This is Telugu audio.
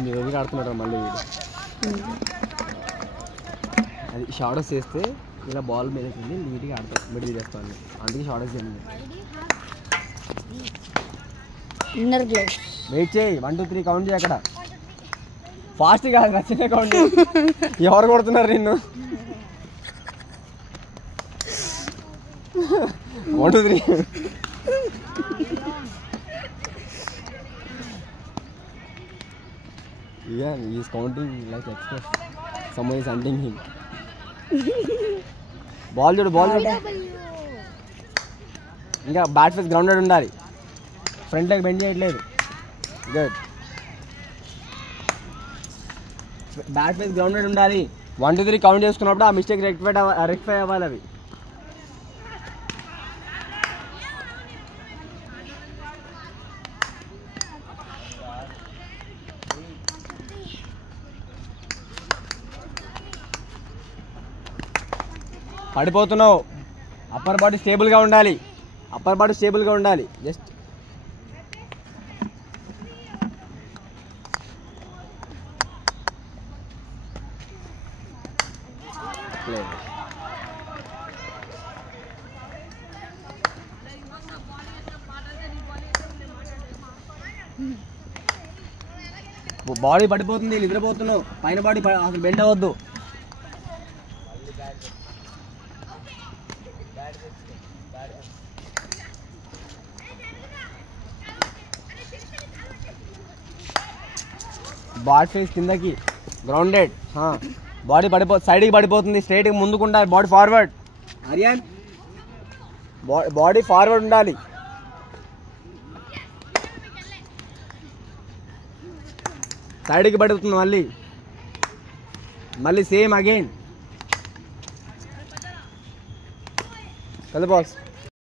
ఎందుకు ఆడుతున్నారా మళ్ళీ అది షార్ట్స్ చేస్తే ఇలా బాల్ మీద నీట్గా ఆడతాం మిడిల్ చేస్తాను అందుకే షార్ట్స్ చేయండి వెయిట్ చేయి 1 2 3 కౌంట్ చేయి అక్కడ ఫాస్ట్ కాదు నచ్చిన కౌంట్ ఎవరు కొడుతున్నారు నిన్ను 1 2 3 Yeah, he is counting like express. Someone is hunting him. Ball చూడు ఇంకా బ్యాట్ ఫేస్ గ్రౌండెడ్ ఉండాలి ఫ్రంట్ లెగ్ బెండ్ చేయట్లేదు గుడ్ బ్యాట్ ఫేస్ గ్రౌండెడ్ ఉండాలి 1 2 3 కౌంట్ చేసుకున్నప్పుడు ఆ మిస్టేక్ రెక్టిఫై అవ్వాలి అవి పడిపోతున్నావు అప్పర్ బాడీ స్టేబుల్గా ఉండాలి జస్ట్ బాడీ పడిపోతుంది నిద్రపోతున్నావు పైన బాడీ అసలు బెండ్ అవ్వద్దు బాడీ ఫేస్ కిందకి గ్రౌండెడ్ బాడీ సైడ్కి పడిపోతుంది స్ట్రైట్గా ముందుకు ఉండాలి body forward Aryan body forward ఉండాలి సైడ్కి పడుతుంది మళ్ళీ సేమ్ అగైన్ కదా బాక్స్